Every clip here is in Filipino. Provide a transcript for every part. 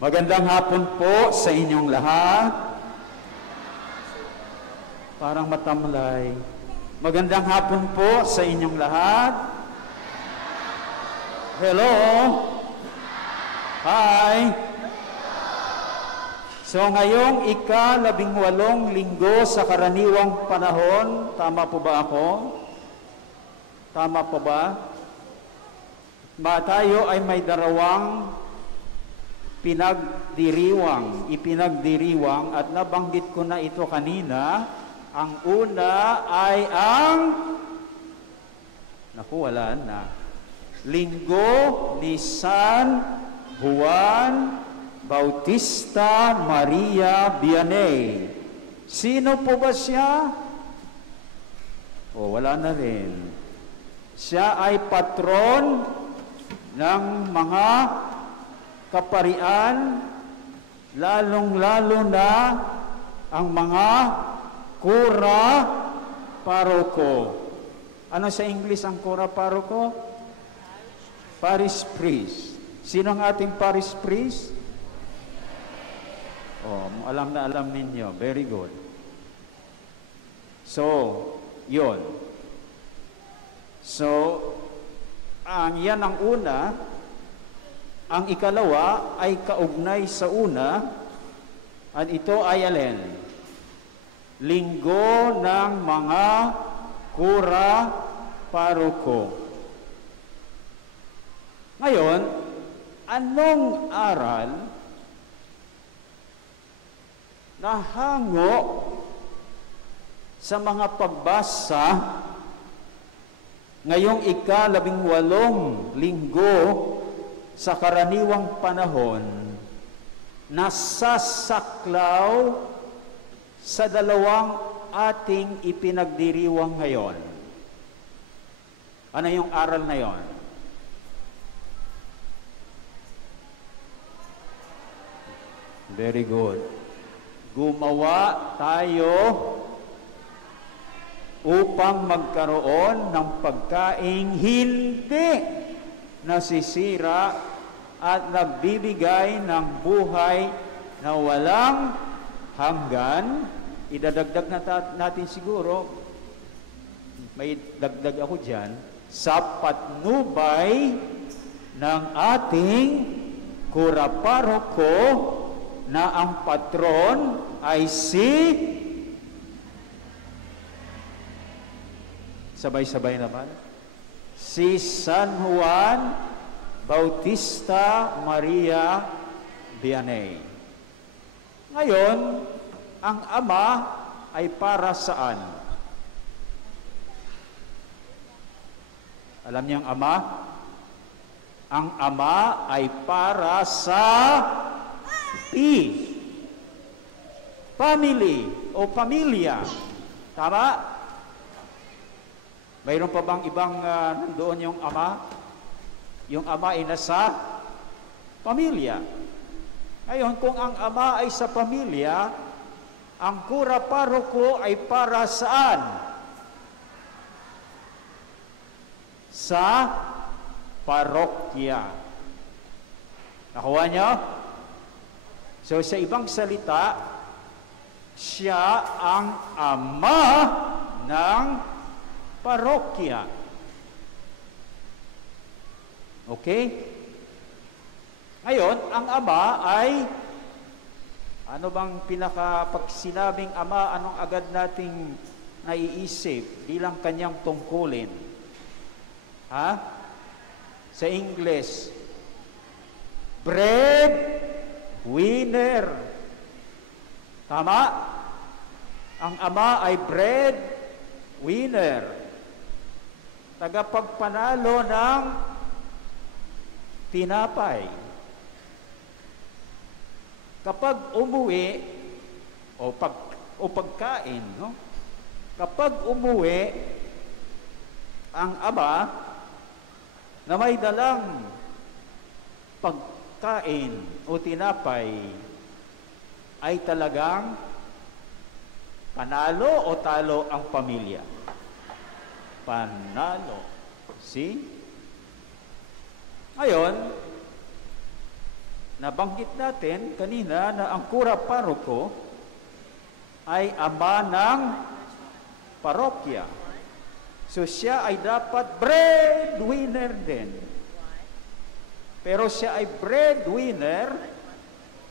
Magandang hapon po sa inyong lahat. Parang matamlay. Magandang hapon po sa inyong lahat. Hello? Hi? So ngayong ika-18 linggo sa karaniwang panahon, tama po ba ako? Tama po ba? Tayo ay may darawang ipinagdiriwang at nabanggit ko na ito kanina. Ang una ay wala na. Linggo ni San Juan Bautista Maria Vianney. Sino po ba siya? Wala na rin. Siya ay patron ng mga kaparian, lalong-lalo na ang mga kura paroko. Ano sa English ang kura paroko? Parish priest. Sino ang ating parish priest? Alam na alam ninyo. Very good. So, yun. So, yan ang una. Ang ikalawa ay kaugnay sa una, at ito ay alin? Linggo ng mga kura paroko. Ngayon, anong aral na hango sa mga pagbasa ngayong ika-18 linggo sa karaniwang panahon, nasasaklaw sa dalawang ating ipinagdiriwang ngayon? Ano yung aral na yon? Very good. Gumawa tayo upang magkaroon ng pagkaing hindi nasisira at nagbibigay ng buhay na walang hanggan. Idadagdag natin siguro, may dagdag ako dyan, sa patnubay ng ating kura paroko na ang patron ay sabay-sabay naman, si San Juan Bautista Maria Vianney. Ngayon, ang ama ay para saan? Alam niyo ang ama? Ang ama ay para sa family o pamilya. Tama? Mayroon pa bang ibang nandoon yung ama? Yung ama ay nasa pamilya. Ngayon, kung ang ama ay sa pamilya, ang kura paroko ay para saan? Sa parokya. Nakuha niyo? So, sa ibang salita, siya ang ama ng parokya. Okay? Ngayon, ang ama ay, ano bang pag sinabing ama, anong agad nating naiisip bilang kanyang tungkulin? Sa English, bread winner. Tama? Ang ama ay bread winner. Tagapagpanalo ng tinapay. Kapag umuwi o pagkain, no? Kapag umuwi ang ama na may dalang pagkain o tinapay, ay talagang panalo o talo ang pamilya? Panalo. See? Ngayon, Nabanggit natin kanina na ang kura paroko ay ama ng parokya. So siya ay dapat breadwinner din. Pero siya ay breadwinner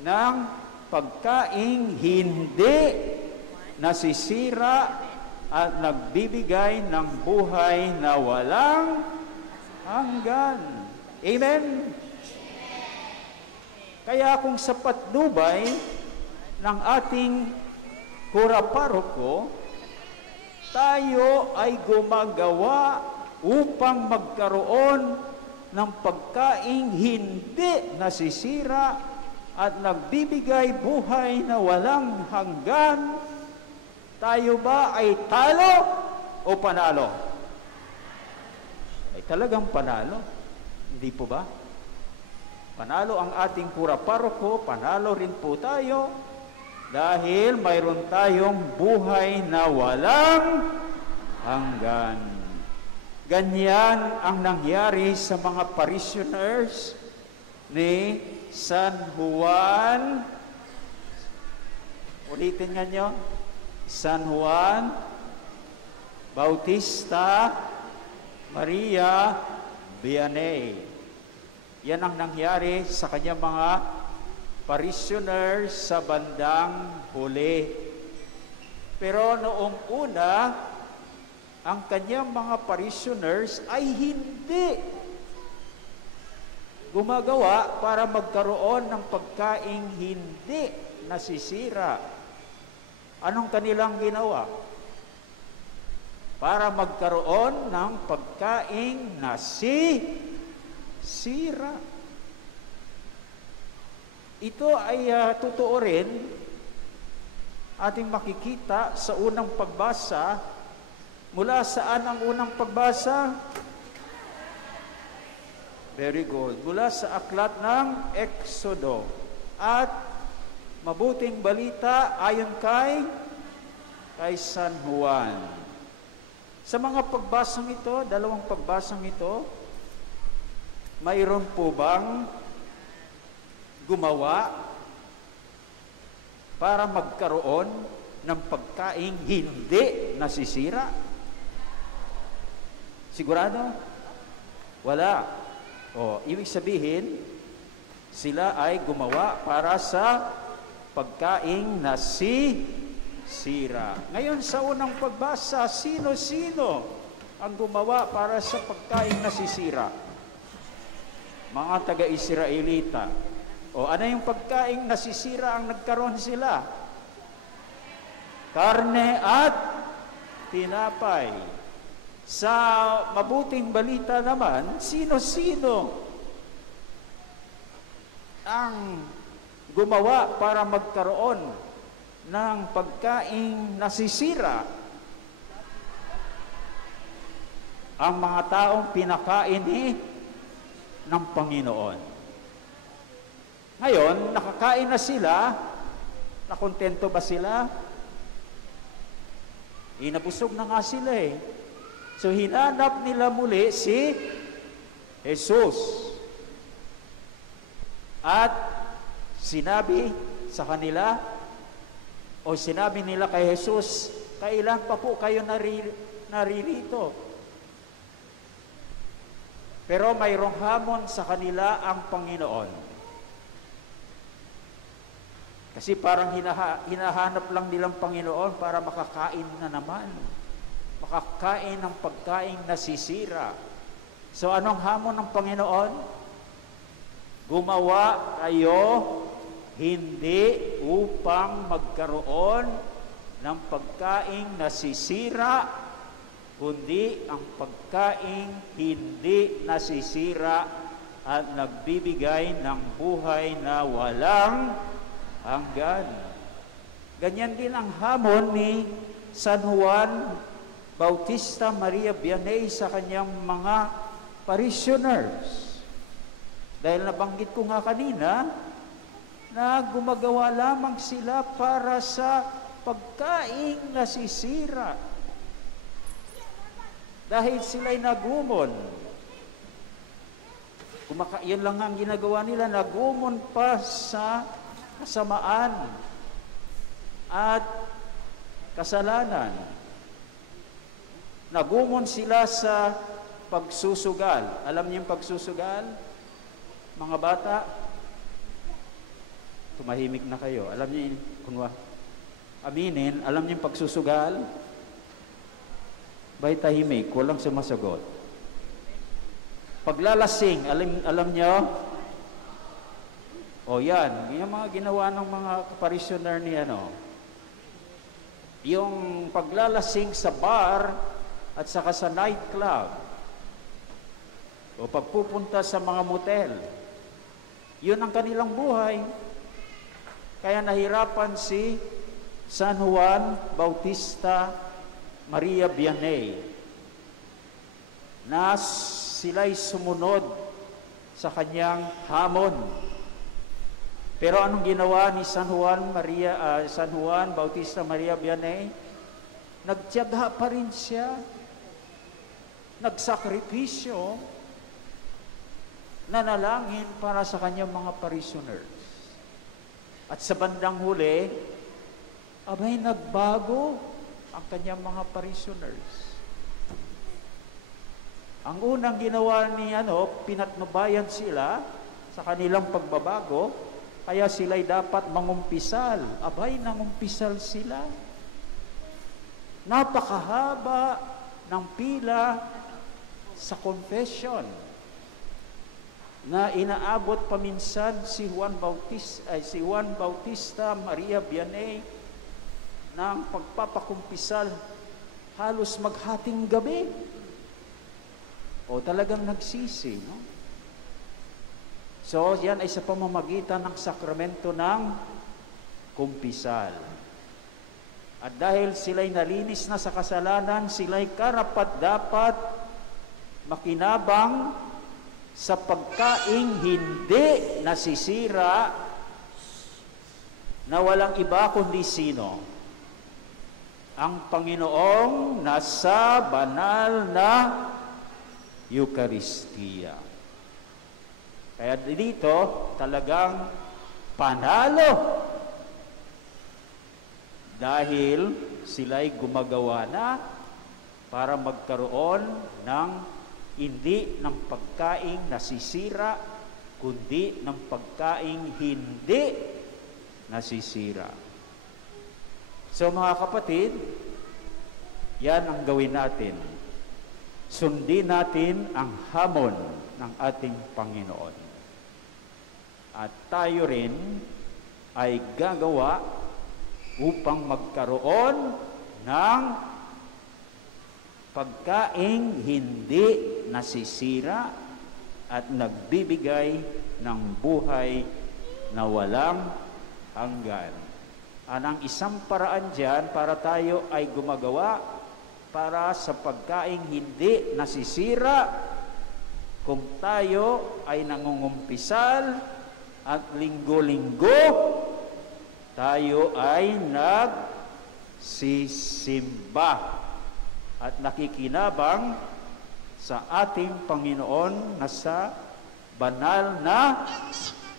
ng pagkaing hindi nasisira at nagbibigay ng buhay na walang hanggan. Amen? Kaya kung sa patnubay ng ating kura paroko, tayo ay gumagawa upang magkaroon ng pagkaing hindi nasisira at nagbibigay buhay na walang hanggan, tayo ba ay talo o panalo? Ay talagang panalo. Hindi po ba? Panalo ang ating kura paroko, panalo rin po tayo dahil mayroon tayong buhay na walang hanggan. Ganyan ang nangyari sa mga parishioners ni San Juan. Ulitin nga nyo. San Juan Bautista Maria Vianney. Yan ang nangyari sa kanyang mga parishioners sa bandang huli. Pero noong una, ang kanyang mga parishioners ay hindi gumagawa para magkaroon ng pagkaing hindi nasisira. Anong kanilang ginawa? Para magkaroon ng pagkaing nasisira. Ito ay totoo rin ating makikita sa unang pagbasa. Mula saan ang unang pagbasa? Very good. Mula sa aklat ng Exodo. At mabuting balita ayon kay San Juan. Sa mga pagbasang ito, dalawang pagbasang ito, mayroon po bang gumawa para magkaroon ng pagkaing hindi nasisira? Sigurado? Wala. Ibig sabihin, sila ay gumawa para sa pagkaing nasisira. Ngayon sa unang pagbasa, sino-sino ang gumawa para sa pagkaing nasisira? Mga taga-Israelita. Ano yung pagkaing nasisira ang nagkaroon sila? Karne at tinapay. Sa mabuting balita naman, sino-sino ang gumawa para magkaroon ng pagkaing nasisira? Ang mga taong pinakain ng Panginoon. Ngayon, nakakain na sila, nakontento ba sila? Nabusog na nga sila So, hinanap nila muli si Jesus. At sinabi sa kanila, sinabi nila kay Jesus, kailan pa po kayo naririto? Pero mayroong hamon sa kanila ang Panginoon. Kasi parang hinahanap lang nilang Panginoon para makakain na naman. Makakain ng pagkain nasisira. So anong hamon ng Panginoon? Gumawa kayo hindi upang magkaroon ng pagkain nasisira, kundi ang pagkain hindi nasisira at nagbibigay ng buhay na walang hanggan. Ganyan din ang hamon ni San Juan Bautista Maria Vianney sa kanyang mga parishioners. Dahil nabanggit ko nga kanina na gumagawa lamang sila para sa pagkain nasisira. Dahil sila'y nagumon. Yun lang ang ginagawa nila, nagumon pa sa kasamaan at kasalanan. Nagumon sila sa pagsusugal. Alam niyo yung pagsusugal? Mga bata, tumahimik na kayo. Alam niyo, aminin, alam niyo yung pagsusugal? Bay tahimik, walang sumasagot. Paglalasing, alam niyo? O yan, yung mga ginawa ng mga parishioner ni yung paglalasing sa bar at saka sa nightclub o pagpupunta sa mga motel, yun ang kanilang buhay. Kaya nahirapan si San Juan Bautista Maria Vianney na sila'y sumunod sa kanyang hamon. Pero anong ginawa ni San Juan Bautista Maria Vianney? Nagtiyaga pa rin siya. Nagsakripisyo. Nanalangin para sa kanyang mga parishioners. At sa bandang huli, abay nagbago ang kanyang mga parishioners. Ang unang ginawa ni pinatnubayan sila sa kanilang pagbabago, kaya sila'y dapat mangumpisal. Abay, nangumpisal sila. Napakahaba ng pila sa confession na inaabot paminsan si Juan Bautista Maria Vianney ng pagpapakumpisal halos maghating gabi. O talagang nagsisi, no? So, yan ay sa pamamagitan ng sakramento ng kumpisal. At dahil sila'y nalinis na sa kasalanan, sila'y karapat-dapat makinabang sa pagkaing hindi nasisira na walang iba kundi sino? Ang Panginoong nasa banal na Eucharistia. Kaya dito, talagang panalo. Dahil sila'y gumagawa na para magkaroon ng hindi ng pagkaing nasisira, kundi ng pagkaing hindi nasisira. So mga kapatid, yan ang gawin natin. Sundin natin ang hamon ng ating Panginoon. At tayo rin ay gagawa upang magkaroon ng pagkaing hindi nasisira at nagbibigay ng buhay na walang hanggan. Ang isang paraan dyan para tayo ay gumagawa para sa pagkaing hindi nasisira kung tayo ay nangungumpisal at linggo-linggo tayo ay nagsisimba at nakikinabang sa ating Panginoon na sa banal na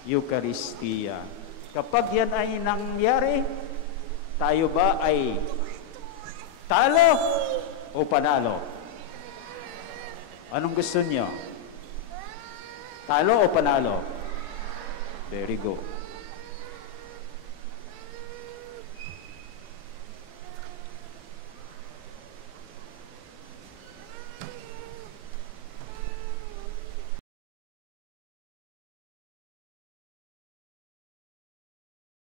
Eucharistia. Kapag yan ay nangyari, tayo ba ay talo o panalo? Anong gusto niyo? Talo o panalo? Very good.